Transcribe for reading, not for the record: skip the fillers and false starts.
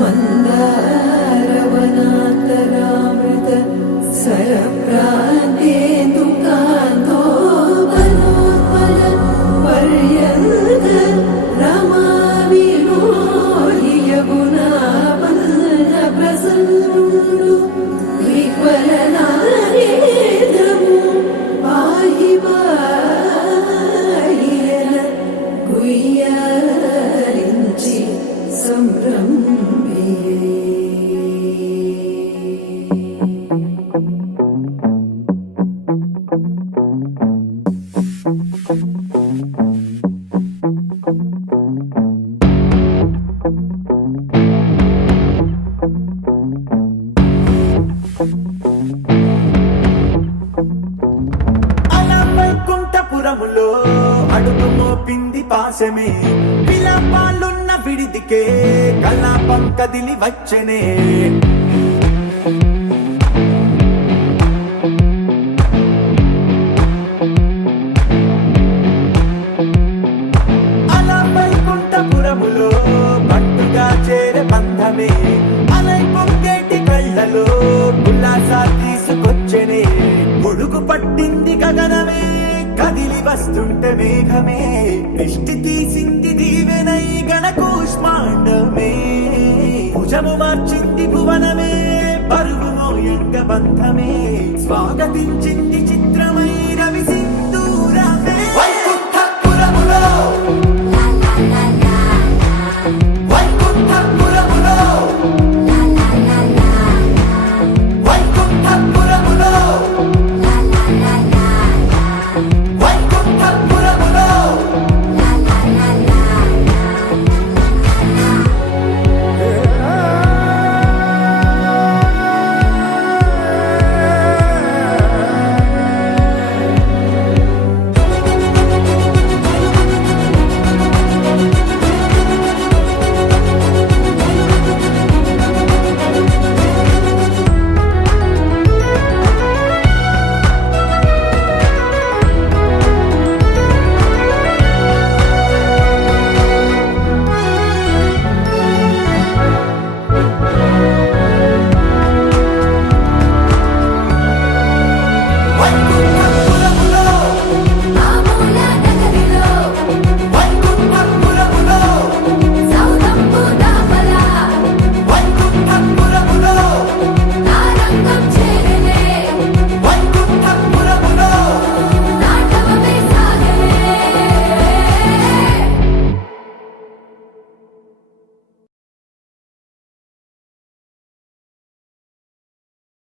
మందారవనాంతరామృత సరప్రాంతేందుకాంతో వనోత్పల పర్యంత రమావినోహి యమునా వన ప్రసన్నుడు విహ్వలనానేత్రము పాహి పాహియన గుయ్యారించి సంభ్రమియే. అలా వైకుంఠపురములో అడుగు మోపింది పాశమే, విలాపాలున్న విడిదికే కలాపం కదిలి వచ్చనే. అలా వైకుంఠపురములో పట్టుగా చేరే బంధమే, అలై పొంగేటి కళ్ళలో ఉల్లాసా తీసుకొచ్చనే. ముడుగు పట్టింది గగనమే, కదిలి వస్తుంటే మేఘమే, దృష్టి తీసింది దీవెనై గణకూష్మాండమే. భుజము మార్చింది భువనమే, పరువు మోయంగ బంధమే, స్వాగతించింది చిత్రమై